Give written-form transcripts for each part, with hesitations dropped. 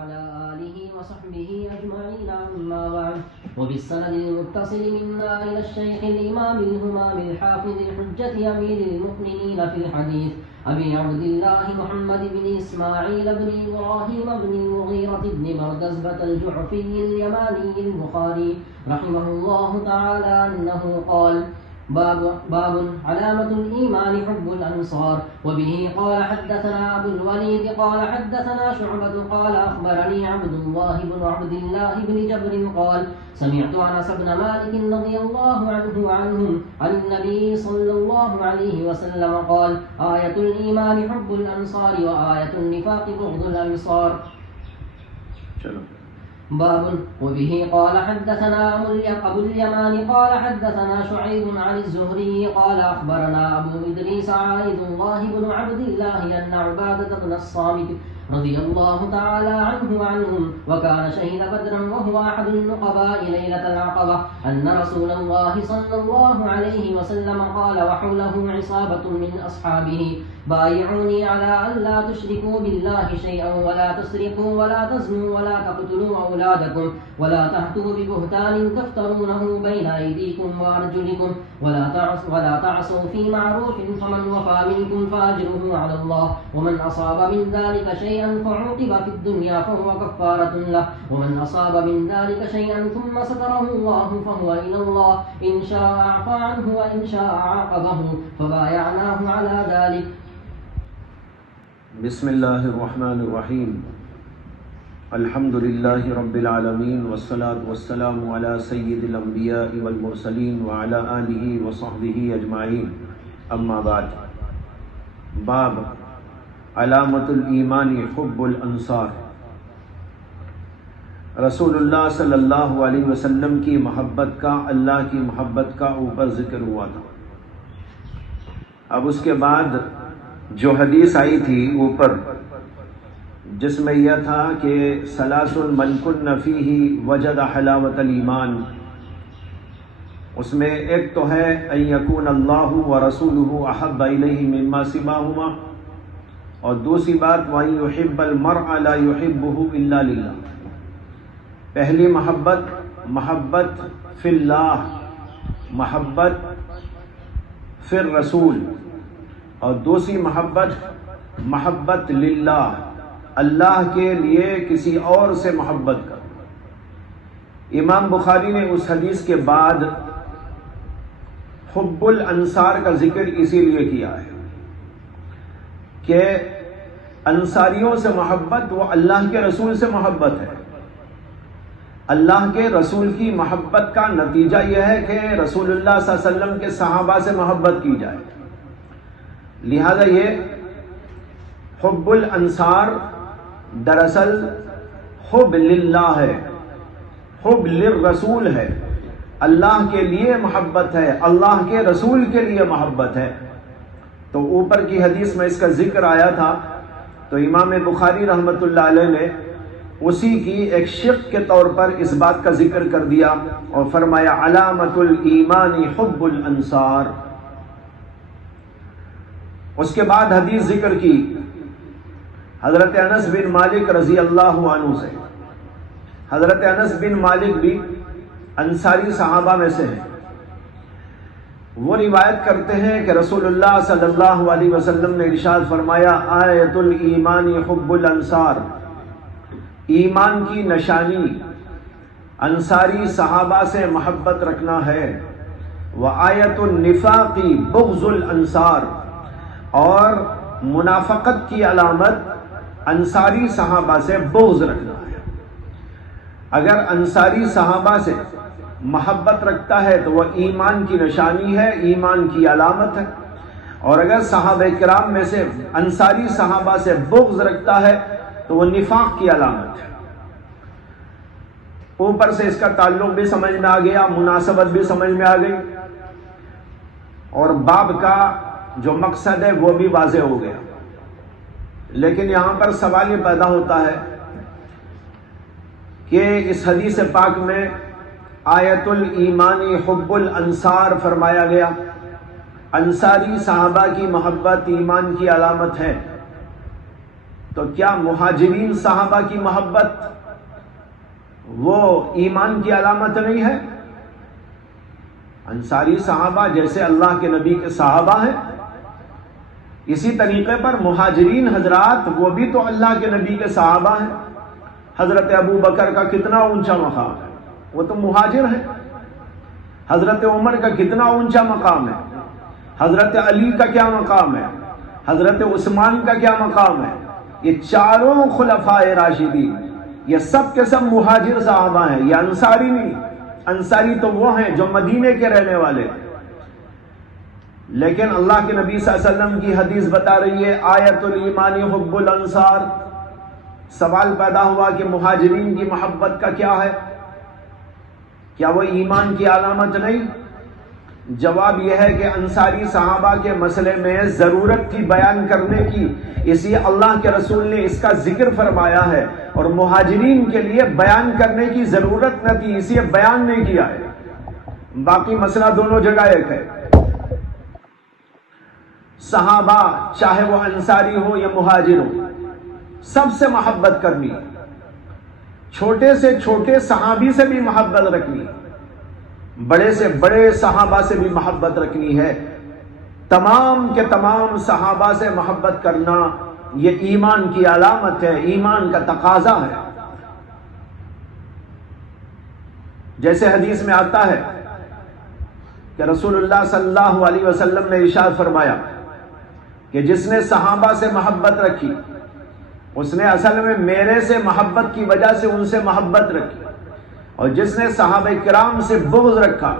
وعلى آله وصحبه أجمعين أما بعد وبالسند المتصل منا إلى الشيخ الإمام الهمام الحافظ الحجة أمير المؤمنين في الحديث أبي عبد الله محمد بن إسماعيل بن إبراهيم بن المغيرة بن مردزبة الجعفي اليماني البخاري رحمه الله تعالى أنه قال باب علامة الإيمان حب الأنصار. وبه قال حدثنا أبو الوليد قال حدثنا شعبة قال أخبرني عبد الله بن جبر قال سمعت أنس بن مالك رضي الله عنهم عن النبي صلى الله عليه وسلم قال آية الإيمان حب الأنصار وآية النفاق بغض الأنصار. باب وبه قال حدثنا أبو اليمان قال حدثنا شعيب عن الزهري قال أخبرنا أبو إدريس عائد الله بن عبد الله أن عبادة بن الصامت رضي الله تعالى عنهم وكان شهد بدرا وهو أحد النقباء ليلة العقبة أن رسول الله صلى الله عليه وسلم قال وحوله عصابة من أصحابه بايعوني على أن لا تشركوا بالله شيئا ولا تسرقوا ولا تزنوا ولا تقتلوا أولادكم ولا تأتوا ببهتان تفترونه بين أيديكم وأرجلكم ولا تعصوا في معروف فمن وفى منكم فأجره على الله ومن أصاب من ذلك شيئا فعوقب في الدنيا فهو كفارة له ومن أصاب من ذلك شيئا ثم ستره الله فهو إلى الله إن شاء عفى عنه وإن شاء عاقبه فبايعناه على ذلك. بسم اللہ الرحمن الرحیم الحمد للہ رب العالمین والصلاة والسلام علی سید الانبیاء والمرسلین وعلی آلہ وصحبہ اجمعین اما بعد. باب علامت الایمان حب الانصار. رسول اللہ صلی اللہ علیہ وسلم کی محبت کا اللہ کی محبت کا اوپر ذکر ہوا تھا. اب اس کے بعد جو حدیث آئی تھی اوپر جس میں یہ تھا کہ ثلاث من کن فیہ وجد حلاوت الایمان، اس میں ایک تو ہے ان یکون اللہ ورسولہ احب الیہ مما سواہما، اور دوسری بات وَأَن يُحِبَّ الْمَرْءَ لَا يُحِبُّهُ إِلَّا لِلَّهِ. پہلی محبت فی اللہ، محبت فی الرسول، اور دوسری محبت للہ، اللہ کے لیے کسی اور سے محبت کر. امام بخاری نے اس حدیث کے بعد حب الانصار کا ذکر اسی لیے کیا ہے کہ انصاریوں سے محبت وہ اللہ کے رسول سے محبت ہے. اللہ کے رسول کی محبت کا نتیجہ یہ ہے کہ رسول اللہ صلی اللہ علیہ وسلم کے صحابہ سے محبت کی جائے. لہذا یہ حب الانصار دراصل حب للہ ہے، حب للرسول ہے، اللہ کے لیے محبت ہے، اللہ کے رسول کے لیے محبت ہے. تو اوپر کی حدیث میں اس کا ذکر آیا تھا تو امام بخاری رحمۃ اللہ علیہ نے اسی کی ایک شق کے طور پر اس بات کا ذکر کر دیا اور فرمایا علامت الایمان حب الانصار. اس کے بعد حدیث ذکر کی حضرت انس بن مالک رضی اللہ عنہ سے. حضرت انس بن مالک بھی انصاری صحابہ میں سے ہیں. وہ روایت کرتے ہیں کہ رسول اللہ صلی اللہ علیہ وسلم نے ارشاد فرمایا آیت الایمان حب الانصار، ایمان کی نشانی انصاری صحابہ سے محبت رکھنا ہے. وآیت النفاق بغض الانصار، اور منافقت کی علامت انصاری صحابہ سے بغض رکھنا ہے. اگر انصاری صحابہ سے محبت رکھتا ہے تو وہ ایمان کی نشانی ہے، ایمان کی علامت ہے. اور اگر صحابہ کرام میں سے انصاری صحابہ سے بغض رکھتا ہے تو وہ نفاق کی علامت ہے. اوپر سے اس کا تعلق بھی سمجھ میں آ گیا، مناسبت بھی سمجھ میں آ گئی، اور باب کا جو مقصد ہے وہ بھی واضح ہو گیا. لیکن یہاں پر سوال یہ پیدا ہوتا ہے کہ اس حدیث پاک میں آیت الایمان حب الانصار فرمایا گیا، انصاری صحابہ کی محبت ایمان کی علامت ہے. تو کیا مہاجرین صحابہ کی محبت وہ ایمان کی علامت نہیں ہے؟ انصاری صحابہ جیسے اللہ کے نبی کے صحابہ ہیں، اسی طریقے پر مہاجرین حضرات وہ بھی تو اللہ کے نبی کے صحابہ ہیں۔ حضرت ابو بکر کا کتنا اونچا مقام ہے، وہ تو مہاجر ہیں۔ حضرت عمر کا کتنا اونچا مقام ہے، حضرت علی کا کیا مقام ہے، حضرت عثمان کا کیا مقام ہے۔ یہ چاروں خلفائے راشدین یہ سب کے سب مہاجر صحابہ ہیں، یہ انصاری نہیں۔ انصاری تو وہ ہیں جو مدینے کے رہنے والے تھے، لیکن اللہ کے نبی صلی اللہ علیہ وسلم کی حدیث بتا رہی ہے آیت الایمان حب الانصار۔ سوال پیدا ہوا کہ مہاجرین کی محبت کا کیا ہے، کیا وہ ایمان کی علامت نہیں؟ جواب یہ ہے کہ انصاری صحابہ کے مسئلے میں ضرورت تھی بیان کرنے کی، اس لیے اللہ کے رسول نے اس کا ذکر فرمایا ہے، اور مہاجرین کے لیے بیان کرنے کی ضرورت نہ تھی، اس لیے بیان نہیں کیا ہے۔ باقی مسئلہ دونوں جگہ ایک ہے۔ صحابہ چاہے وہ انصاری ہو یا مہاجر ہو، سب سے محبت کرنی، چھوٹے سے چھوٹے صحابی سے بھی محبت رکھنی، بڑے سے بڑے صحابہ سے بھی محبت رکھنی ہے۔ تمام کے تمام صحابہ سے محبت کرنا یہ ایمان کی علامت ہے، ایمان کا تقاضا ہے۔ جیسے حدیث میں آتا ہے کہ رسول اللہ صلی اللہ علیہ وسلم نے ارشاد فرمایا کہ جس نے صحابہ سے محبت رکھی اس نے اصل میں میرے سے محبت کی وجہ سے ان سے محبت رکھی، اور جس نے صحابہ کرام سے بغض رکھا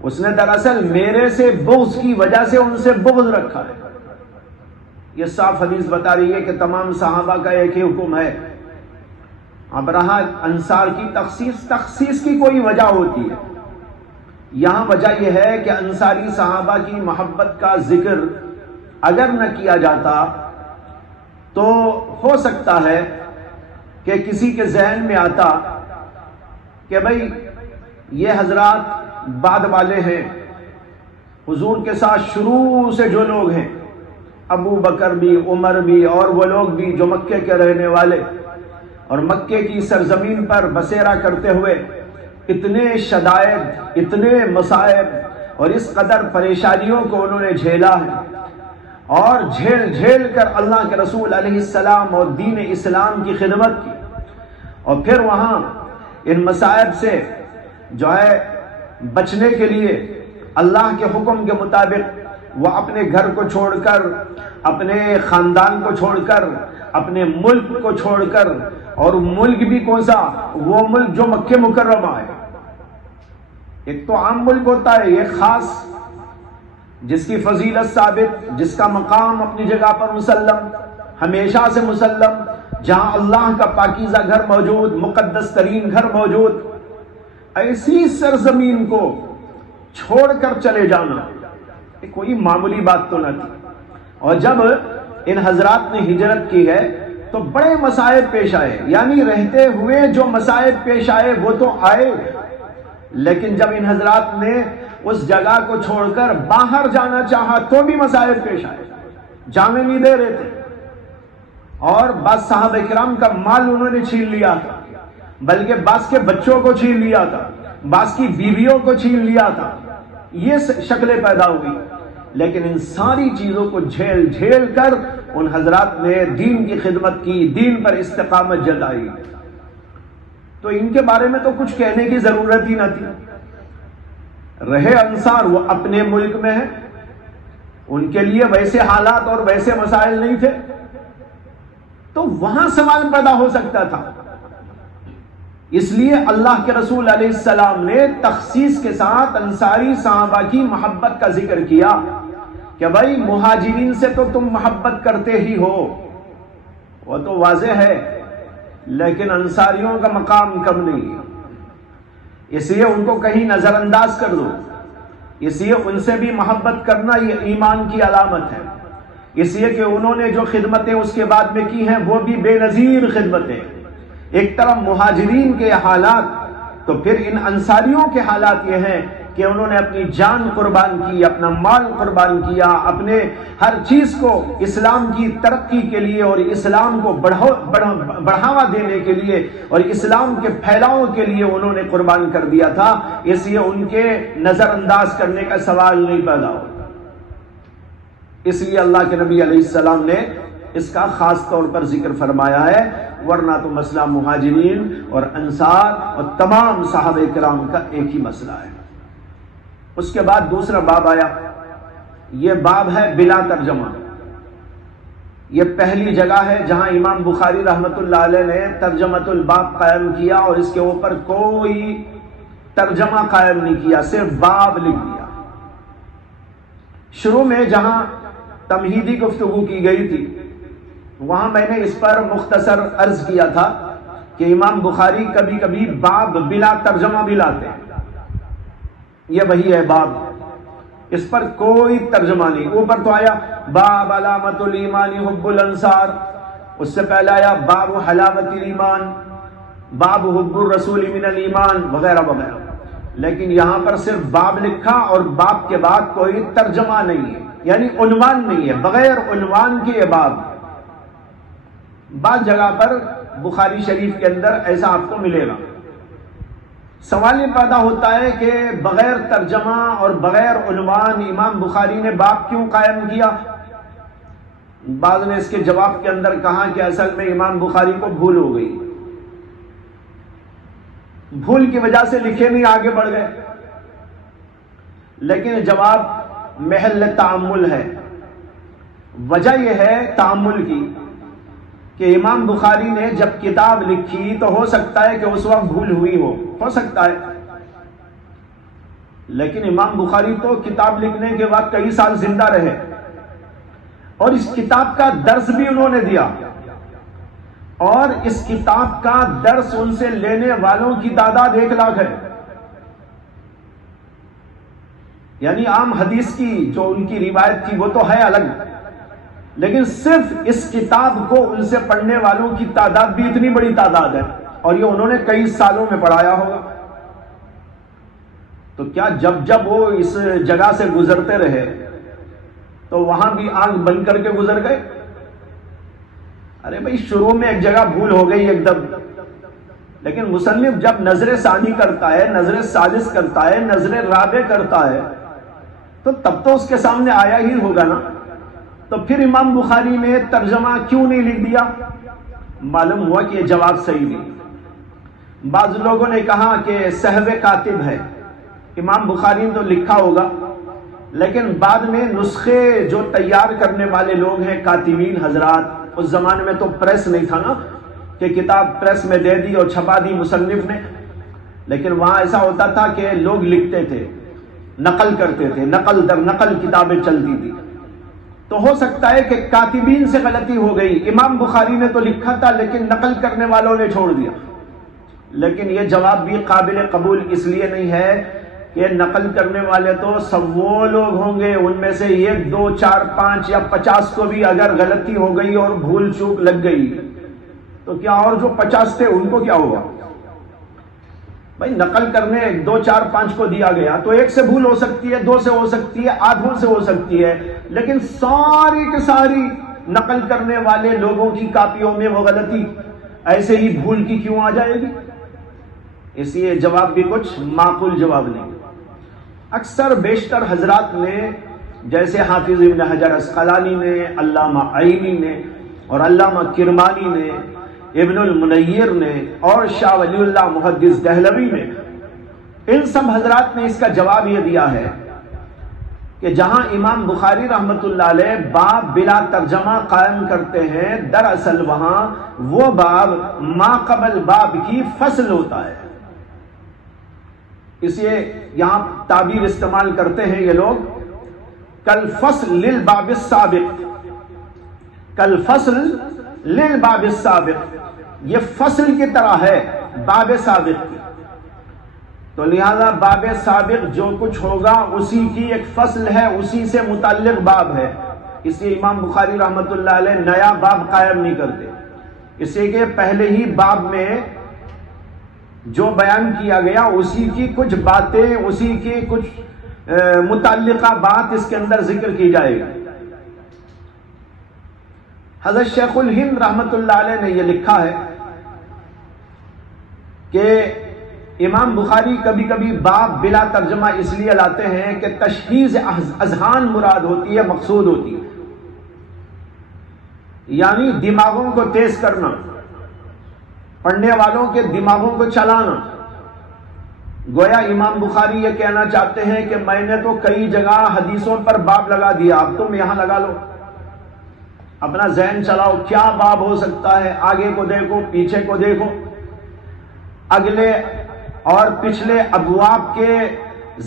اس نے دراصل میرے سے بغض کی وجہ سے ان سے بغض رکھا ہے۔ یہ صاف حدیث بتا رہی ہے کہ تمام صحابہ کا ایک ہی حکم ہے۔ اب رہا انصار کی تخصیص کی کوئی وجہ ہوتی ہے، یہاں وجہ یہ ہے کہ انصاری صحابہ کی محبت کا ذکر اگر نہ کیا جاتا تو ہو سکتا ہے کہ کسی کے ذہن میں آتا کہ بھئی یہ حضرات بعد والے ہیں، حضور کے ساتھ شروع سے جو لوگ ہیں، ابو بکر بھی، عمر بھی، اور وہ لوگ بھی جو مکے کے رہنے والے اور مکے کی سرزمین پر بسیرا کرتے ہوئے اتنے شدائد، اتنے مصائب اور اس قدر پریشانیوں کو انہوں نے جھیلا ہے، اور جھیل کر اللہ کے رسول علیہ السلام اور دین اسلام کی خدمت کی، اور پھر وہاں ان مصائب سے جو ہے بچنے کے لیے اللہ کے حکم کے مطابق وہ اپنے گھر کو چھوڑ کر، اپنے خاندان کو چھوڑ کر، اپنے ملک کو چھوڑ کر، اور ملک بھی کون سا؟ وہ ملک جو مکہ مکرمہ ہے۔ ایک تو عام ملک ہوتا ہے، ایک خاص جس کی فضیلت ثابت، جس کا مقام اپنی جگہ پر مسلم، ہمیشہ سے مسلم، جہاں اللہ کا پاکیزہ گھر موجود، مقدس ترین گھر موجود۔ ایسی سرزمین کو چھوڑ کر چلے جانا یہ کوئی معمولی بات تو نہ تھی، اور جب ان حضرات نے ہجرت کی ہے تو بڑے مصائب پیش آئے، یعنی رہتے ہوئے جو مصائب پیش آئے وہ تو آئے، لیکن جب ان حضرات نے اس جگہ کو چھوڑ کر باہر جانا چاہا تو بھی مصائب پیش آئے، جانے نہیں دے رہے تھے، اور بعض صحابہ کرام کا مال انہوں نے چھین لیا تھا، بلکہ بعض کے بچوں کو چھین لیا تھا، بعض کی بیویوں کو چھین لیا تھا، یہ شکلیں پیدا ہوئی، لیکن ان ساری چیزوں کو جھیل کر ان حضرات نے دین کی خدمت کی، دین پر استقامت جتائی، تو ان کے بارے میں تو کچھ کہنے کی ضرورت ہی نہ تھی۔ رہے انصار وہ اپنے ملک میں ہیں، ان کے لیے ویسے حالات اور ویسے مسائل نہیں تھے، تو وہاں سوال پیدا ہو سکتا تھا، اس لیے اللہ کے رسول علیہ السلام نے تخصیص کے ساتھ انصاری صحابہ کی محبت کا ذکر کیا کہ بھائی مہاجرین سے تو تم محبت کرتے ہی ہو، وہ تو واضح ہے، لیکن انصاریوں کا مقام کم نہیں ہے، اس لیے ان کو کہیں نظر انداز کر دو، اس لیے ان سے بھی محبت کرنا یہ ایمان کی علامت ہے، اس لیے کہ انہوں نے جو خدمتیں اس کے بعد میں کی ہیں وہ بھی بے نظیر خدمتیں۔ ایک طرف مہاجرین کے حالات تو پھر ان انصاریوں کے حالات یہ ہیں کہ انہوں نے اپنی جان قربان کی، اپنا مال قربان کیا، اپنے ہر چیز کو اسلام کی ترقی کے لیے اور اسلام کو بڑھاوا دینے کے لیے اور اسلام کے پھیلاؤ کے لیے انہوں نے قربان کر دیا تھا، اس لیے ان کے نظر انداز کرنے کا سوال نہیں پیدا ہو۔ اس لیے اللہ کے نبی علیہ السلام نے اس کا خاص طور پر ذکر فرمایا ہے، ورنہ تو مسئلہ مہاجرین اور انصار اور تمام صحابہ کرام کا ایک ہی مسئلہ ہے۔ اس کے بعد دوسرا باب آیا، یہ باب ہے بلا ترجمہ۔ یہ پہلی جگہ ہے جہاں امام بخاری رحمۃ اللہ علیہ نے ترجمۃ الباب قائم کیا اور اس کے اوپر کوئی ترجمہ قائم نہیں کیا، صرف باب لکھ دیا۔ شروع میں جہاں تمہیدی گفتگو کی گئی تھی وہاں میں نے اس پر مختصر عرض کیا تھا کہ امام بخاری کبھی کبھی باب بلا ترجمہ بھی لاتے ہیں، یہ وہی ہے باب، اس پر کوئی ترجمہ نہیں۔ اوپر تو آیا باب علامت الایمان حب الانصار، اس سے پہلے آیا باب حلاوت الایمان، باب حب الرسول من الایمان وغیرہ وغیرہ، لیکن یہاں پر صرف باب لکھا اور باب کے بعد کوئی ترجمہ نہیں ہے، یعنی عنوان نہیں ہے، بغیر عنوان کے یہ باب۔ بعض جگہ پر بخاری شریف کے اندر ایسا آپ کو ملے گا۔ سوال یہ پیدا ہوتا ہے کہ بغیر ترجمہ اور بغیر عنوان امام بخاری نے باب کیوں قائم کیا؟ بعض نے اس کے جواب کے اندر کہا کہ اصل میں امام بخاری کو بھول ہو گئی، بھول کی وجہ سے لکھے نہیں، آگے بڑھ گئے۔ لیکن جواب محل تعامل ہے۔ وجہ یہ ہے تعامل کی کہ امام بخاری نے جب کتاب لکھی تو ہو سکتا ہے کہ اس وقت بھول ہوئی ہو سکتا ہے، لیکن امام بخاری تو کتاب لکھنے کے بعد کئی سال زندہ رہے اور اس کتاب کا درس بھی انہوں نے دیا، اور اس کتاب کا درس ان سے لینے والوں کی تعداد 1 لاکھ ہے۔ یعنی عام حدیث کی جو ان کی روایت تھی وہ تو ہے الگ، لیکن صرف اس کتاب کو ان سے پڑھنے والوں کی تعداد بھی اتنی بڑی تعداد ہے، اور یہ انہوں نے کئی سالوں میں پڑھایا ہوگا۔ تو کیا جب وہ اس جگہ سے گزرتے رہے تو وہاں بھی آنکھ بند کر کے گزر گئے؟ ارے بھائی شروع میں ایک جگہ بھول ہو گئی ایک دم، لیکن مصنف جب نظر ثانی کرتا ہے، نظر ثالث کرتا ہے، نظر رابع کرتا ہے تو تب تو اس کے سامنے آیا ہی ہوگا نا۔ تو پھر امام بخاری نے ترجمہ کیوں نہیں لکھ دیا؟ معلوم ہوا کہ یہ جواب صحیح نہیں۔ بعض لوگوں نے کہا کہ سہو کاتب ہے، امام بخاری نے تو لکھا ہوگا، لیکن بعد میں نسخے جو تیار کرنے والے لوگ ہیں کاتبین حضرات، اس زمانے میں تو پریس نہیں تھا نا کہ کتاب پریس میں دے دی اور چھپا دی مصنف نے، لیکن وہاں ایسا ہوتا تھا کہ لوگ لکھتے تھے، نقل کرتے تھے، نقل در نقل کتابیں چلتی تھی۔ تو ہو سکتا ہے کہ کاتبین سے غلطی ہو گئی، امام بخاری نے تو لکھا تھا لیکن نقل کرنے والوں نے چھوڑ دیا۔ لیکن یہ جواب بھی قابل قبول اس لیے نہیں ہے کہ نقل کرنے والے تو سب وہ لوگ ہوں گے، ان میں سے 1 2 4 5 یا 50 کو بھی اگر غلطی ہو گئی اور بھول چوک لگ گئی تو کیا اور جو 50 تھے ان کو کیا ہوگا؟ بھائی نقل کرنے 1 2 4 5 کو دیا گیا تو 1 سے بھول ہو سکتی ہے، 2 سے ہو سکتی ہے، آدھوں سے ہو سکتی ہے، لیکن ساری کی ساری نقل کرنے والے لوگوں کی کاپیوں میں وہ غلطی ایسے ہی بھول کی کیوں آ جائے گی؟ اس لیے جواب بھی کچھ معقول جواب نہیں۔ اکثر بیشتر حضرات نے جیسے حافظ ابن حجر اسقلانی نے، علامہ عینی نے اور علامہ کرمانی نے، ابن المنیر نے اور شاہ ولی اللہ محدث دہلوی نے، ان سب حضرات نے اس کا جواب یہ دیا ہے کہ جہاں امام بخاری رحمت اللہ علیہ باب بلا ترجمہ قائم کرتے ہیں، دراصل وہاں وہ باب ما قبل باب کی فصل ہوتا ہے۔ اس لیے یہاں تعبیر استعمال کرتے ہیں یہ لوگ کل فصل للباب السابق، کل فصل للباب السابق، یہ فصل کی طرح ہے باب سابق کی، تو لہذا باب سابق جو کچھ ہوگا اسی کی ایک فصل ہے، اسی سے متعلق باب ہے۔ اس لیے امام بخاری رحمت اللہ علیہ نیا باب قائم نہیں کرتے، اس لیے کہ پہلے ہی باب میں جو بیان کیا گیا اسی کی کچھ باتیں، اسی کی کچھ متعلقہ بات اس کے اندر ذکر کی جائے گی۔ حضرت شیخ الہند رحمت اللہ علیہ نے یہ لکھا ہے کہ امام بخاری کبھی کبھی باب بلا ترجمہ اس لیے لاتے ہیں کہ تشخیص اذہان مراد ہوتی ہے، مقصود ہوتی ہے، یعنی دماغوں کو تیز کرنا، پڑھنے والوں کے دماغوں کو چلانا۔ گویا امام بخاری یہ کہنا چاہتے ہیں کہ میں نے تو کئی جگہ حدیثوں پر باب لگا دیا، اب تم یہاں لگا لو، اپنا ذہن چلاؤ، کیا باب ہو سکتا ہے، آگے کو دیکھو، پیچھے کو دیکھو، اگلے اور پچھلے ابواب کے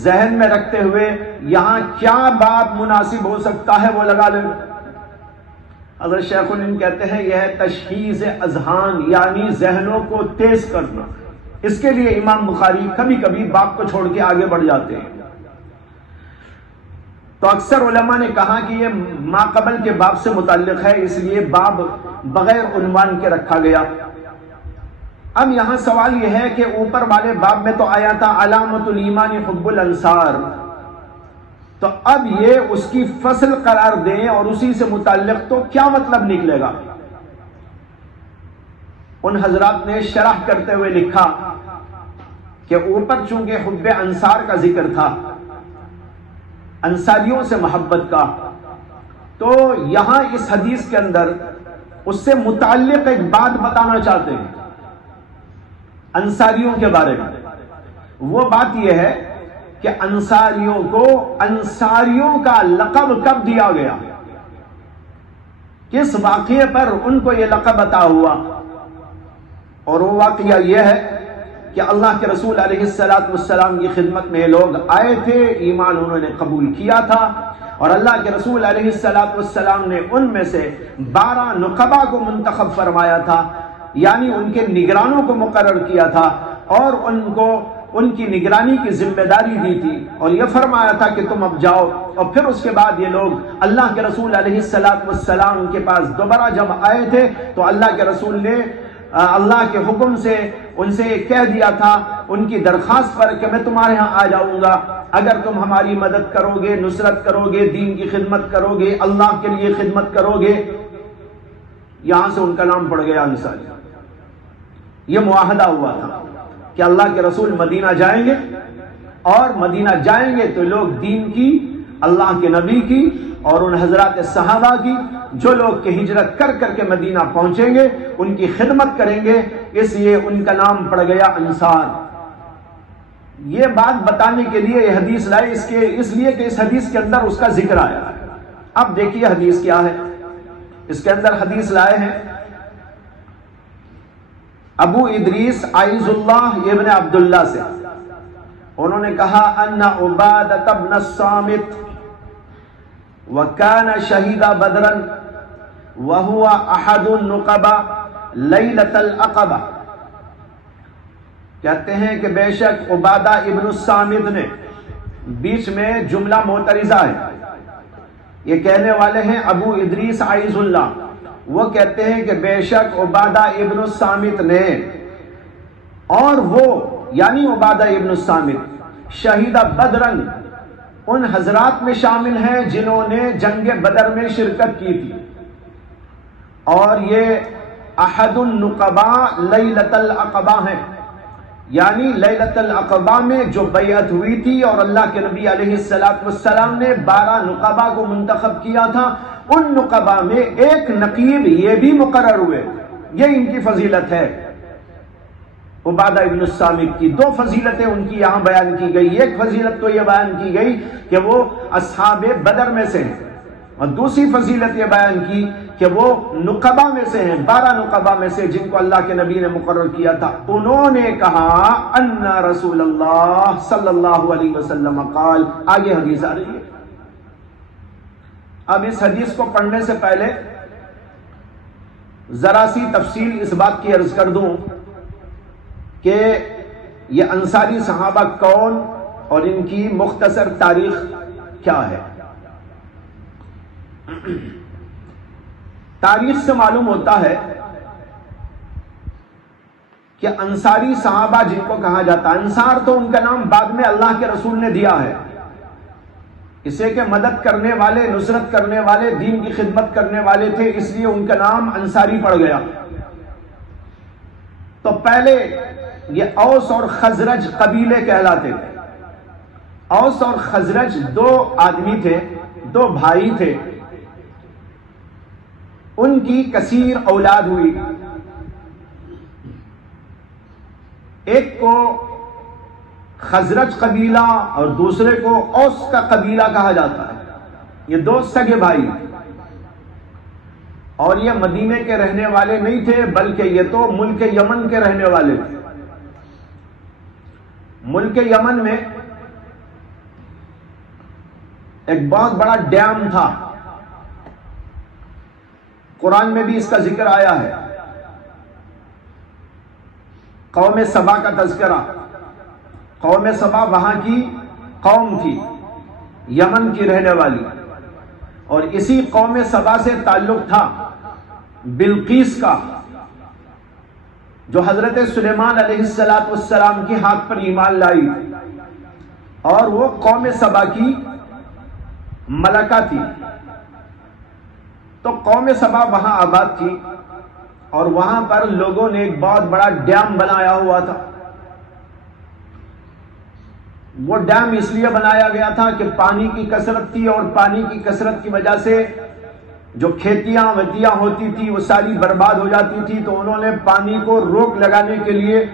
ذہن میں رکھتے ہوئے یہاں کیا باب مناسب ہو سکتا ہے وہ لگا لیں۔ حضرت شیخ الہند کہتے ہیں یہ ہے تشخیص اذہان، یعنی ذہنوں کو تیز کرنا۔ اس کے لیے امام بخاری کبھی کبھی باب کو چھوڑ کے آگے بڑھ جاتے ہیں۔ تو اکثر علماء نے کہا کہ یہ ما قبل کے باب سے متعلق ہے، اس لیے باب بغیر عنوان کے رکھا گیا۔ اب یہاں سوال یہ ہے کہ اوپر والے باب میں تو آیا تھا علامت الایمان حب الانصار، تو اب یہ اس کی فصل قرار دیں اور اسی سے متعلق تو کیا مطلب نکلے گا؟ ان حضرات نے شرح کرتے ہوئے لکھا کہ اوپر چونکہ حب انصار کا ذکر تھا، انصاریوں سے محبت کا، تو یہاں اس حدیث کے اندر اس سے متعلق ایک بات بتانا چاہتے ہیں انصاریوں کے بارے میں۔ وہ بات یہ ہے کہ انصاریوں کو انصاریوں کا لقب کب دیا گیا، کس واقعے پر ان کو یہ لقب عطا ہوا؟ اور وہ واقعہ یہ ہے کہ اللہ کے رسول علیہ السلام کی خدمت میں یہ لوگ آئے تھے، ایمان انہوں نے قبول کیا تھا، اور اللہ کے رسول علیہ السلام نے ان میں سے 12 نقبا کو منتخب فرمایا تھا، یعنی ان کے نگرانوں کو مقرر کیا تھا اور ان کو ان کی نگرانی کی ذمہ داری دی تھی، اور یہ فرمایا تھا کہ تم اب جاؤ۔ اور پھر اس کے بعد یہ لوگ اللہ کے رسول علیہ السلام کے پاس دوبارہ جب آئے تھے تو اللہ کے رسول نے اللہ کے حکم سے ان سے کہہ دیا تھا ان کی درخواست پر کہ میں تمہارے ہاں آ جاؤں گا اگر تم ہماری مدد کرو گے، نصرت کرو گے، دین کی خدمت کرو گے، اللہ کے لیے خدمت کرو گے۔ یہاں سے ان کا نام پڑ گیا انصاری۔ یہ معاہدہ ہوا تھا کہ اللہ کے رسول مدینہ جائیں گے، اور مدینہ جائیں گے تو لوگ دین کی، اللہ کے نبی کی اور ان حضرات صحابہ کی جو لوگ کہ ہجرت کر کر کے مدینہ پہنچیں گے ان کی خدمت کریں گے، اس لیے ان کا نام پڑ گیا انصار۔ یہ بات بتانے کے لیے یہ حدیث لائے، اس لیے کہ اس حدیث کے اندر اس کا ذکر آیا ہے۔ اب دیکھیے حدیث کیا ہے، اس کے اندر حدیث لائے ہیں ابو ادریس عائز اللہ ابن عبداللہ سے، انہوں نے کہا ان عبادۃ بن الصامت وکان شہید بدرا وہو احد النقباء لیلۃ العقبہ، کہتے ہیں کہ بے شک عبادہ ابن الصامت نے، بیچ میں جملہ معترضہ ہے، یہ کہنے والے ہیں ابو ادریس عائز اللہ، وہ کہتے ہیں کہ بے شک عبادہ ابن الصامت نے، اور وہ یعنی عبادہ ابن الصامت شہید بدرن ان حضرات میں شامل ہیں جنہوں نے جنگ بدر میں شرکت کی تھی، اور یہ احد النقباء لیلۃ العقبہ ہیں، یعنی لیلۃ العقبہ میں جو بیعت ہوئی تھی اور اللہ کے نبی علیہ السلام نے 12 نقبا کو منتخب کیا تھا، ان نقبا میں ایک نقیب یہ بھی مقرر ہوئے۔ یہ ان کی فضیلت ہے عبادہ ابن الصامت کی۔ 2 فضیلتیں ان کی یہاں بیان کی گئی، ایک فضیلت تو یہ بیان کی گئی کہ وہ اصحاب بدر میں سے ہیں، اور دوسری فضیلت یہ بیان کی کہ وہ نقبہ میں سے ہیں، 12 نقبہ میں سے جن کو اللہ کے نبی نے مقرر کیا تھا۔ انہوں نے کہا ان رسول اللہ صلی اللہ علیہ وسلم قال، آگے حدیث آ رہی ہے۔ اب اس حدیث کو پڑھنے سے پہلے ذرا سی تفصیل اس بات کی عرض کر دوں کہ یہ انصاری صحابہ کون اور ان کی مختصر تاریخ کیا ہے۔ تاریخ سے معلوم ہوتا ہے کہ انصاری صحابہ جن کو کہا جاتا ہے، انصار تو ان کا نام بعد میں اللہ کے رسول نے دیا ہے، اسے کہ مدد کرنے والے، نصرت کرنے والے، دین کی خدمت کرنے والے تھے، اس لیے ان کا نام انصاری پڑ گیا۔ تو پہلے یہ اوس اور خزرج قبیلے کہلاتے تھے۔ اوس اور خزرج دو آدمی تھے، دو بھائی تھے، ان کی کثیر اولاد ہوئی۔ ایک کو خزرج قبیلہ اور دوسرے کو اوس کا قبیلہ کہا جاتا ہے۔ یہ دو سگے بھائی، اور یہ مدینے کے رہنے والے نہیں تھے، بلکہ یہ تو ملک یمن کے رہنے والے تھے۔ ملک یمن میں ایک بہت بڑا ڈیم تھا، قرآن میں بھی اس کا ذکر آیا ہے۔ قوم سبا کا تذکرہ، قوم سبا وہاں کی قوم تھی، یمن کی رہنے والی، اور اسی قوم سبا سے تعلق تھا بلقیس کا، جو حضرت سلیمان علیہ السلام کی ہاتھ پر ایمان لائی، اور وہ قوم سبا کی ملکہ تھی۔ تو قوم سبا وہاں آباد تھی، اور وہاں پر لوگوں نے ایک بہت بڑا ڈیم بنایا ہوا تھا۔ وہ ڈیم اس لیے بنایا گیا تھا کہ پانی کی کثرت تھی، اور پانی کی کثرت کی وجہ سے جو کھیتیاں وتیاں ہوتی تھی وہ ساری برباد ہو جاتی تھی۔ تو انہوں نے پانی کو روک لگانے کے لیے،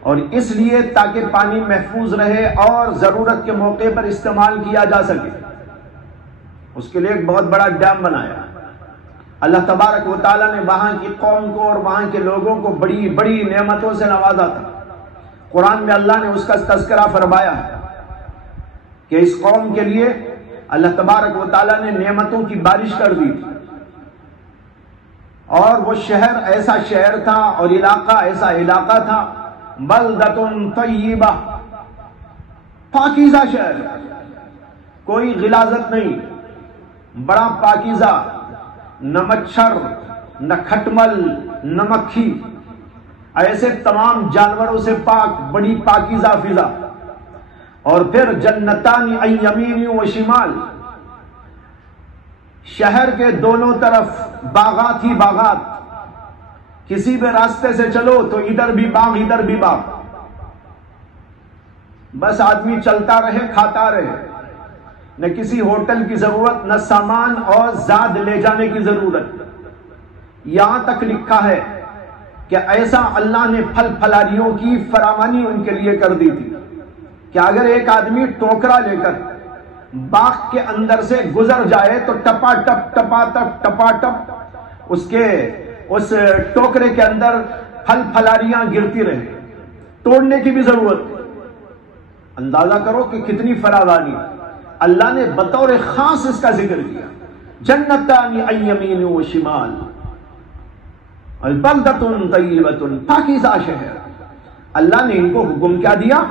اور اس لیے تاکہ پانی محفوظ رہے اور ضرورت کے موقع پر استعمال کیا جا سکے، اس کے لیے ایک بہت بڑا ڈیم بنایا۔ اللہ تبارک و تعالیٰ نے وہاں کی قوم کو اور وہاں کے لوگوں کو بڑی بڑی نعمتوں سے نوازا تھا۔ قرآن میں اللہ نے اس کا تذکرہ فرمایا کہ اس قوم کے لیے اللہ تبارک و تعالیٰ نے نعمتوں کی بارش کر دی تھی، اور وہ شہر ایسا شہر تھا اور علاقہ ایسا علاقہ تھا، بلدۃ طیبہ، پاکیزہ شہر، کوئی غلاظت نہیں، بڑا پاکیزہ، نہ مچھر، نہ کھٹمل، نہ مکھی، ایسے تمام جانوروں سے پاک، بڑی پاکیزہ فضا۔ اور پھر جنتان عن یمین و شمال، شہر کے دونوں طرف باغات ہی باغات، کسی بھی راستے سے چلو تو ادھر بھی باغ ادھر بھی باغ، بس آدمی چلتا رہے کھاتا رہے، نہ کسی ہوٹل کی ضرورت، نہ سامان اور زاد لے جانے کی ضرورت۔ یہاں تک لکھا ہے کہ ایسا اللہ نے پھل پھلاریوں کی فراوانی ان کے لیے کر دی تھی کہ اگر ایک آدمی ٹوکرا لے کر باغ کے اندر سے گزر جائے تو ٹپا ٹپ اس ٹوکرے کے اندر پھل پھلاریاں گرتی رہے، توڑنے کی بھی ضرورت۔ اندازہ کرو کہ کتنی فراوانی۔ اللہ نے بطور خاص اس کا ذکر کیا، جنتان عن یمین و شمال، البلدۃ طیبۃ، پاکیزہ شہر۔ اللہ نے ان کو حکم کیا دیا؟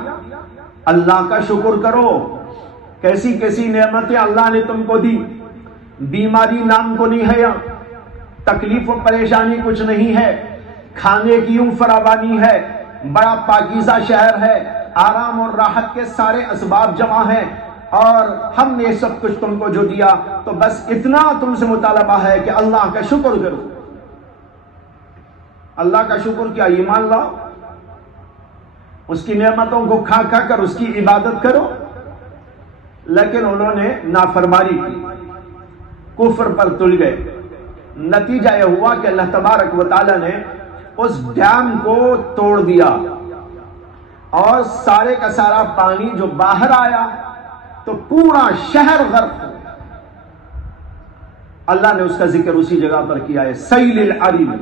اللہ کا شکر کرو۔ کیسی کیسی نعمتیں اللہ نے تم کو دی، بیماری نام کو نہیں ہے، یہاں تکلیف و پریشانی کچھ نہیں ہے، کھانے کی یوں فراوانی ہے، بڑا پاکیزہ شہر ہے، آرام اور راحت کے سارے اسباب جمع ہیں، اور ہم نے سب کچھ تم کو جو دیا، تو بس اتنا تم سے مطالبہ ہے کہ اللہ کا شکر کرو۔ اللہ کا شکر کیا؟ ایمان لاؤ، اس کی نعمتوں کو کھا کھا کر اس کی عبادت کرو۔ لیکن انہوں نے نافرمانی کی، کفر پر تل گئے۔ نتیجہ یہ ہوا کہ اللہ تبارک و تعالی نے اس ڈیم کو توڑ دیا، اور سارے کا سارا پانی جو باہر آیا تو پورا شہر غرق ہو۔ اللہ نے اس کا ذکر اسی جگہ پر کیا ہے، سیل العریم،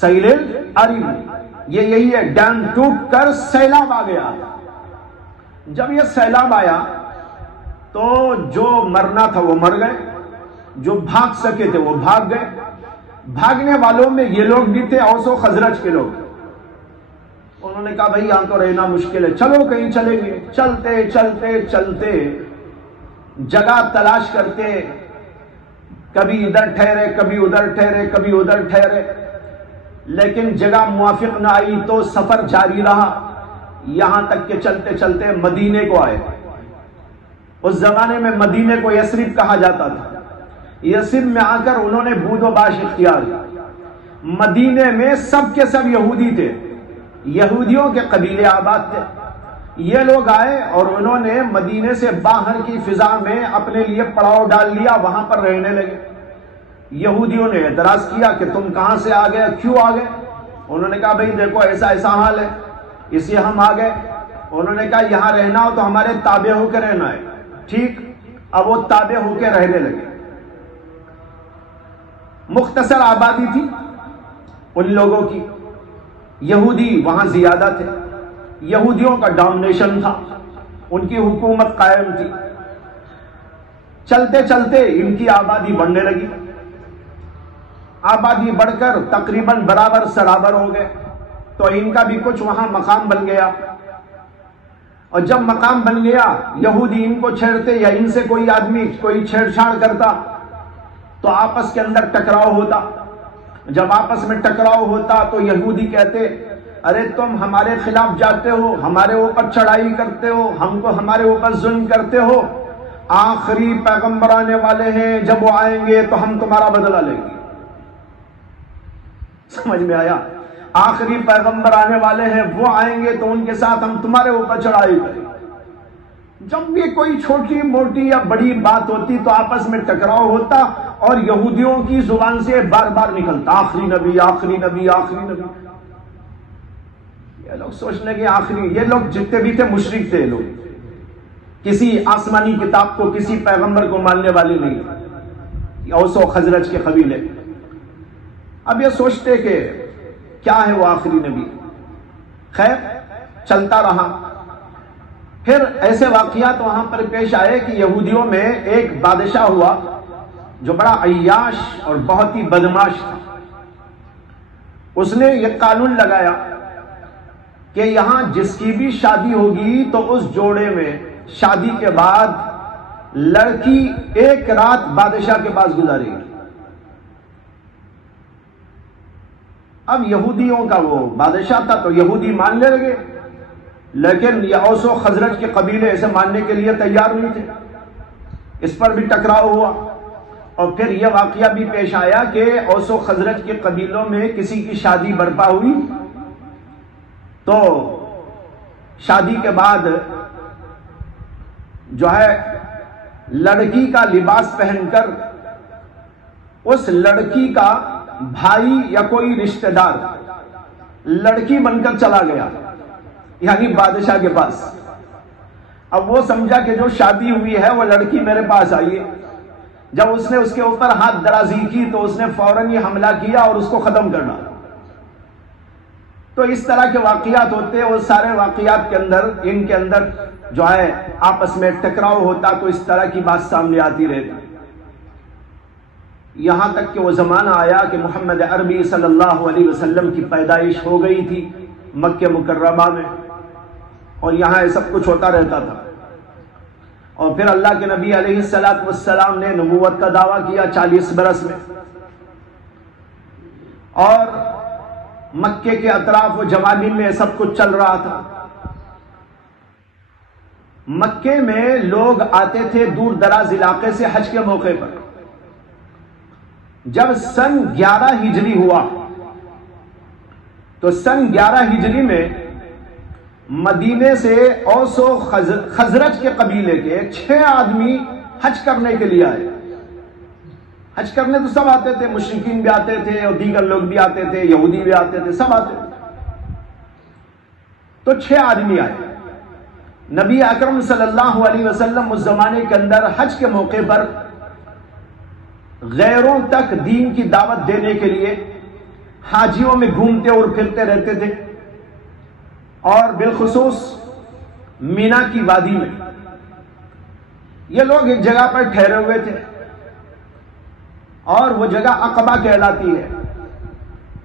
سیل العریم، یہی ہے، ڈیم ٹوٹ کر سیلاب آ گیا۔ جب یہ سیلاب آیا تو جو مرنا تھا وہ مر گئے، جو بھاگ سکے تھے وہ بھاگ گئے۔ بھاگنے والوں میں یہ لوگ بھی تھے، اوس و خزرج کے لوگ۔ انہوں نے کہا بھائی یہاں تو رہنا مشکل ہے، چلو کہیں چلیں گے۔ چلتے چلتے چلتے جگہ تلاش کرتے، کبھی ادھر ٹھہرے، کبھی ادھر ٹھہرے، کبھی ادھر ٹھہرے، لیکن جگہ موافق نہ آئی تو سفر جاری رہا، یہاں تک کہ چلتے چلتے مدینے کو آئے۔ اس زمانے میں مدینے کو یثرب کہا جاتا تھا۔ یثرب میں آ کر انہوں نے بود و باش اختیار کیا۔ مدینے میں سب کے سب یہودی تھے، یہودیوں کے قبیلے آباد تھے۔ یہ لوگ آئے اور انہوں نے مدینے سے باہر کی فضا میں اپنے لیے پڑاؤ ڈال لیا، وہاں پر رہنے لگے۔ یہودیوں نے اعتراض کیا کہ تم کہاں سے آ گئے، کیوں آ گئے؟ انہوں نے کہا بھئی دیکھو ایسا ایسا حال ہے، اس لیے ہم آ گئے۔ انہوں نے کہا یہاں رہنا ہو تو ہمارے تابع ہو کے رہنا ہے۔ ٹھیک، اب وہ تابع ہو کے رہنے لگے۔ مختصر آبادی تھی ان لوگوں کی، یہودی وہاں زیادہ تھے، یہودیوں کا ڈومینیشن تھا، ان کی حکومت قائم تھی۔ چلتے چلتے ان کی آبادی بڑھنے لگی، آبادی بڑھ کر تقریباً برابر سرابر ہو گئے، تو ان کا بھی کچھ وہاں مقام بن گیا۔ اور جب مقام بن گیا، یہودی ان کو چھیڑتے یا ان سے کوئی آدمی کوئی چھیڑ چھاڑ کرتا تو آپس کے اندر ٹکراؤ ہوتا۔ جب آپس میں ٹکراؤ ہوتا تو یہودی کہتے ارے تم ہمارے خلاف جاتے ہو، ہمارے اوپر چڑھائی کرتے ہو، ہم کو ہمارے اوپر ظلم کرتے ہو، آخری پیغمبر آنے والے ہیں، جب وہ آئیں گے تو ہم تمہارا بدلہ لیں گے۔ سمجھ میں آیا؟ آخری پیغمبر آنے والے ہیں، وہ آئیں گے تو ان کے ساتھ ہم تمہارے اوپر چڑھائی کریں گے۔ جب بھی کوئی چھوٹی موٹی یا بڑی بات ہوتی تو آپس میں ٹکراؤ ہوتا، اور یہودیوں کی زبان سے بار بار نکلتا آخری نبی، آخری نبی، آخری نبی۔ یہ لوگ سوچنے کے آخری، یہ لوگ جتنے بھی تھے مشرک تھے، لوگ کسی آسمانی کتاب کو، کسی پیغمبر کو ماننے والے نہیں، اوس و خزرج کے قبیلے۔ اب یہ سوچتے کہ کیا ہے وہ آخری نبی۔ خیر چلتا رہا۔ پھر ایسے واقعات وہاں پر پیش آئے کہ یہودیوں میں ایک بادشاہ ہوا جو بڑا عیاش اور بہت ہی بدماش تھا۔ اس نے یہ قانون لگایا کہ یہاں جس کی بھی شادی ہوگی تو اس جوڑے میں شادی کے بعد لڑکی ایک رات بادشاہ کے پاس گزارے گی۔ اب یہودیوں کا وہ بادشاہ تھا تو یہودی ماننے لگے، لیکن یہ اوس و خزرج کے قبیلے اسے ماننے کے لیے تیار نہیں تھے۔ اس پر بھی ٹکراؤ ہوا، اور پھر یہ واقعہ بھی پیش آیا کہ اوس و خزرج کے قبیلوں میں کسی کی شادی برپا ہوئی تو شادی کے بعد جو ہے لڑکی کا لباس پہن کر اس لڑکی کا بھائی یا کوئی رشتہ دار لڑکی بن کر چلا گیا، یعنی بادشاہ کے پاس۔ اب وہ سمجھا کہ جو شادی ہوئی ہے وہ لڑکی میرے پاس آئی ہے۔ جب اس نے اس کے اوپر ہاتھ درازی کی تو اس نے فوراً یہ حملہ کیا اور اس کو ختم کرنا۔ تو اس طرح کے واقعات ہوتے، وہ سارے واقعات کے اندر ان کے اندر جو ہے آپس میں ٹکراؤ ہوتا، تو اس طرح کی بات سامنے آتی رہتی، یہاں تک کہ وہ زمانہ آیا کہ محمد عربی صلی اللہ علیہ وسلم کی پیدائش ہو گئی تھی مکہ مکرمہ میں، اور یہاں یہ سب کچھ ہوتا رہتا تھا۔ اور پھر اللہ کے نبی علیہ السلام نے نبوت کا دعویٰ کیا 40 برس میں، اور مکے کے اطراف و جوانب میں سب کچھ چل رہا تھا۔ مکے میں لوگ آتے تھے دور دراز علاقے سے حج کے موقع پر۔ جب سن 11 ہجری ہوا تو سن 11 ہجری میں مدینے سے اوس و خزرج کے قبیلے کے 6 آدمی حج کرنے کے لیے آئے۔ حج کرنے تو سب آتے تھے، مشرکین بھی آتے تھے اور دیگر لوگ بھی آتے تھے، یہودی بھی آتے تھے، سب آتے تھے۔ تو 6 آدمی آئے۔ نبی اکرم صلی اللہ علیہ وسلم اس زمانے کے اندر حج کے موقع پر غیروں تک دین کی دعوت دینے کے لیے حاجیوں میں گھومتے اور پھرتے رہتے تھے، اور بالخصوص مینا کی وادی میں یہ لوگ ایک جگہ پر ٹھہرے ہوئے تھے، اور وہ جگہ عقبہ کہلاتی ہے۔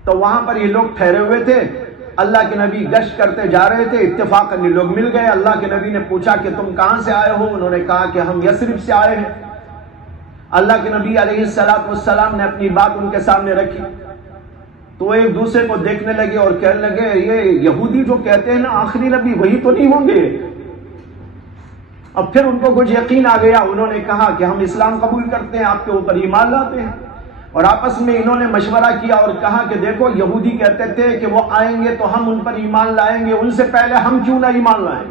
تو وہاں پر یہ لوگ ٹھہرے ہوئے تھے، اللہ کے نبی گشت کرتے جا رہے تھے، اتفاقاً یہ لوگ مل گئے۔ اللہ کے نبی نے پوچھا کہ تم کہاں سے آئے ہو؟ انہوں نے کہا کہ ہم یثرب سے آئے ہیں۔ اللہ کے نبی علیہ السلام نے اپنی بات ان کے سامنے رکھی۔ تو ایک دوسرے کو دیکھنے لگے اور کہنے لگے یہ یہودی جو کہتے ہیں نا آخری نبی وہی تو نہیں ہوں گے؟ اب پھر ان کو کچھ یقین آ گیا، انہوں نے کہا کہ ہم اسلام قبول کرتے ہیں، آپ کے اوپر ایمان لاتے ہیں۔ اور آپس میں انہوں نے مشورہ کیا اور کہا کہ دیکھو یہودی کہتے تھے کہ وہ آئیں گے تو ہم ان پر ایمان لائیں گے، ان سے پہلے ہم کیوں نہ ایمان لائیں۔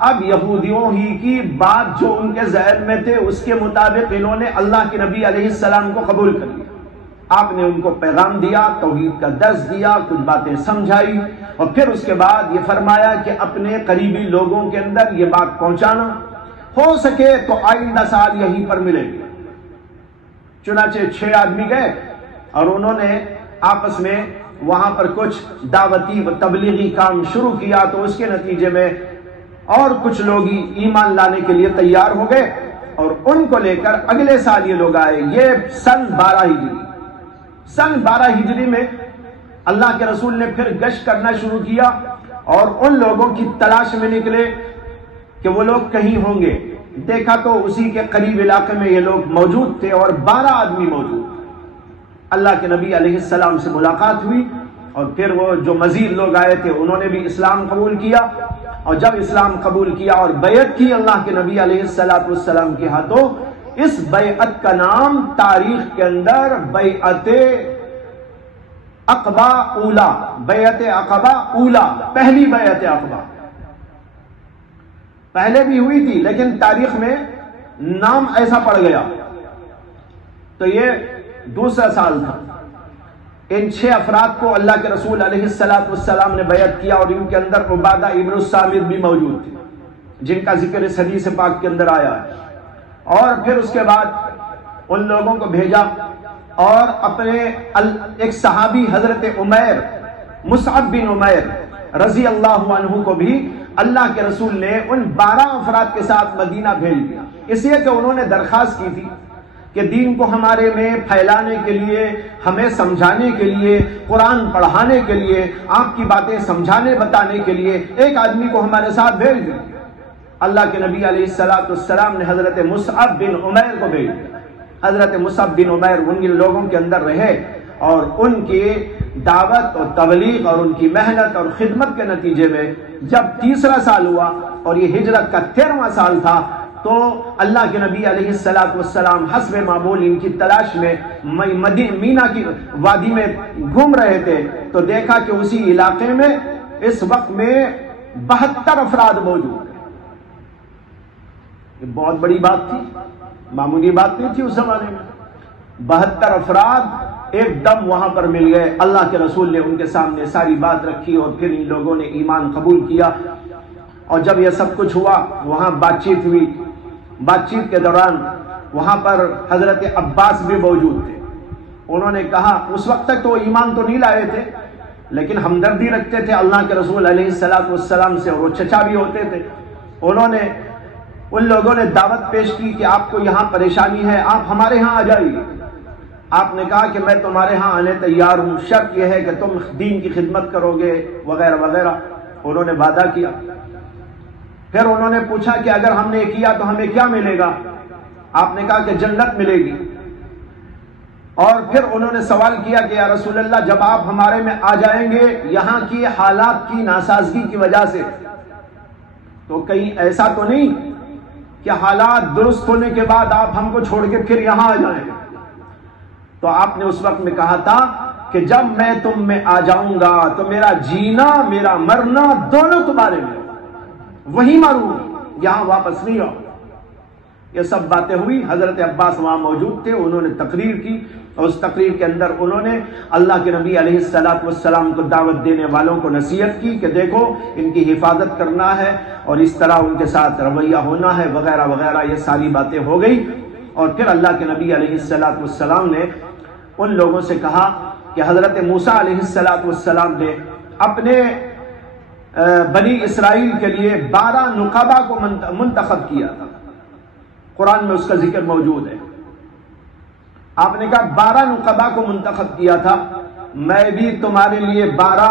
اب یہودیوں ہی کی بات جو ان کے ذہن میں تھے اس کے مطابق انہوں نے اللہ کے نبی علیہ السلام کو قبول کر لیا۔ آپ نے ان کو پیغام دیا، توحید کا درس دیا، کچھ باتیں سمجھائی، اور پھر اس کے بعد یہ فرمایا کہ اپنے قریبی لوگوں کے اندر یہ بات پہنچانا، ہو سکے تو آئندہ سال یہیں پر ملیں گے۔ چنانچہ 6 آدمی گئے اور انہوں نے آپس میں وہاں پر کچھ دعوتی و تبلیغی کام شروع کیا، تو اس کے نتیجے میں اور کچھ لوگ ایمان لانے کے لیے تیار ہو گئے، اور ان کو لے کر اگلے سال یہ لوگ آئے۔ یہ سن 12 ہجری، سن 12 ہجری میں اللہ کے رسول نے پھر گشت کرنا شروع کیا اور ان لوگوں کی تلاش میں نکلے کہ وہ لوگ کہیں ہوں گے۔ دیکھا تو اسی کے قریب علاقے میں یہ لوگ موجود تھے اور 12 آدمی موجود تھے۔ اللہ کے نبی علیہ السلام سے ملاقات ہوئی، اور پھر وہ جو مزید لوگ آئے تھے انہوں نے بھی اسلام قبول کیا، اور جب اسلام قبول کیا اور بیعت کی اللہ کے نبی علیہ السلام کے ہاتھوں، اس بیعت کا نام تاریخ کے اندر بیعت عقبہ اولا، بیعت عقبہ اولا، پہلی بیعت عقبہ۔ پہلے بھی ہوئی تھی لیکن تاریخ میں نام ایسا پڑ گیا، تو یہ دوسرا سال تھا۔ ان 6 افراد کو اللہ کے رسول علیہ السلام نے بیعت کیا، اور ان کے اندر عبادہ ابن الصامت بھی موجود تھے، جن کا ذکر اس حدیث پاک کے اندر آیا ہے۔ اور پھر اس کے بعد ان لوگوں کو بھیجا، اور اپنے ایک صحابی حضرت عمیر، مصعب بن عمیر رضی اللہ عنہ کو بھی اللہ کے رسول نے ان 12 افراد کے ساتھ مدینہ بھیج دیا، اس لیے کہ انہوں نے درخواست کی تھی کہ دین کو ہمارے میں پھیلانے کے لیے، ہمیں سمجھانے کے لیے، قرآن پڑھانے کے لیے، آپ کی باتیں سمجھانے بتانے کے لیے ایک آدمی کو ہمارے ساتھ بھیج دیا۔ اللہ کے نبی علیہ السلام نے حضرت مصعب بن عمیر کو بھیج دیا۔ حضرت مصعب بن عمیر ان لوگوں کے اندر رہے، اور ان کی دعوت اور تبلیغ اور ان کی محنت اور خدمت کے نتیجے میں جب 3 سال ہوا اور یہ ہجرت کا 13واں سال تھا، تو اللہ کے نبی علیہ السلام حسب معمول ان کی تلاش میں مینا کی وادی میں گھوم رہے تھے، تو دیکھا کہ اسی علاقے میں اس وقت میں 72 افراد موجود ہیں۔ یہ بہت بڑی بات تھی، معمولی بات نہیں تھی اس زمانے میں۔ 72 افراد ایک دم وہاں پر مل گئے، اللہ کے رسول نے ان کے سامنے ساری بات رکھی، اور پھر ان لوگوں نے ایمان قبول کیا۔ اور جب یہ سب کچھ ہوا، وہاں بات چیت ہوئی۔ بات چیت کے دوران وہاں پر حضرت عباس بھی موجود تھے۔ انہوں نے کہا، اس وقت تک تو ایمان تو نہیں لائے تھے لیکن ہمدردی رکھتے تھے اللہ کے رسول علیہ السلام سے، اور وہ چچا بھی ہوتے تھے۔ انہوں نے ان لوگوں نے دعوت پیش کی کہ آپ کو یہاں پریشانی ہے، آپ ہمارے ہاں آ جائیے۔ آپ نے کہا کہ میں تمہارے ہاں آنے تیار ہوں، شرط یہ ہے کہ تم دین کی خدمت کرو گے وغیرہ وغیرہ۔ انہوں نے وعدہ کیا۔ پھر انہوں نے پوچھا کہ اگر ہم نے کیا تو ہمیں کیا ملے گا؟ آپ نے کہا کہ جنت ملے گی۔ اور پھر انہوں نے سوال کیا کہ یا رسول اللہ، جب آپ ہمارے میں آ جائیں گے یہاں کی حالات کی ناسازگی کی وجہ سے، تو کہیں ایسا تو نہیں کہ حالات درست ہونے کے بعد آپ ہم کو چھوڑ کے پھر یہاں آ جائیں؟ تو آپ نے اس وقت میں کہا تھا کہ جب میں تم میں آ جاؤں گا تو میرا جینا میرا مرنا دونوں تمہارے میں، وہی مروں، یہاں واپس نہیں آؤ۔ یہ سب باتیں ہوئی، حضرت عباس وہاں موجود تھے، انہوں نے تقریر کی، اور اس تقریر کے اندر انہوں نے اللہ کے نبی علیہ السلام کو دعوت دینے والوں کو نصیحت کی کہ دیکھو ان کی حفاظت کرنا ہے اور اس طرح ان کے ساتھ رویہ ہونا ہے وغیرہ وغیرہ، یہ ساری باتیں ہو گئی۔ اور پھر اللہ کے نبی علیہ السلام نے ان لوگوں سے کہا کہ حضرت موسیٰ علیہ السلام نے اپنے بنی اسرائیل کے لیے 12 نقبا کو منتخب کیا تھا، قرآن میں اس کا ذکر موجود ہے۔ آپ نے کہا 12 نقبا کو منتخب کیا تھا، میں بھی تمہارے لیے 12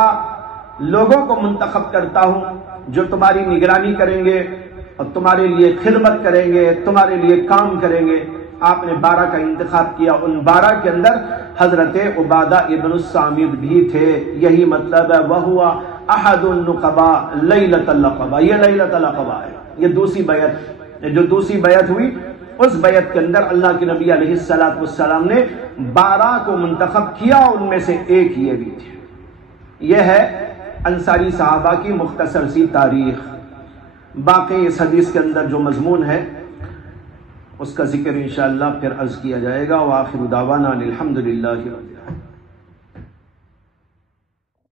لوگوں کو منتخب کرتا ہوں جو تمہاری نگرانی کریں گے اور تمہارے لیے خدمت کریں گے، تمہارے لیے کام کریں گے۔ آپ نے 12 کا انتخاب کیا، ان 12 کے اندر حضرت عبادہ ابن الصامت بھی تھے. یہی مطلب ہے وَهُوَ أَحَدُ النُّقَبَاء لَيْلَةَ الْعَقَبَہ. یہ لیلۃ العقبہ ہے، یہ دوسری بیعت. جو دوسری بیعت ہوئی اس بیعت کے اندر اللہ کے نبی علیہ السلام نے 12 کو منتخب کیا، ان میں سے ایک یہ بھی تھے. یہ ہے انصاری صحابہ کی مختصر سی تاریخ. باقی اس حدیث کے اندر جو مضمون ہے اس کا ذکر انشاءاللہ پھر عرض کیا جائے گا. وآخر دعوانا الحمدللہ.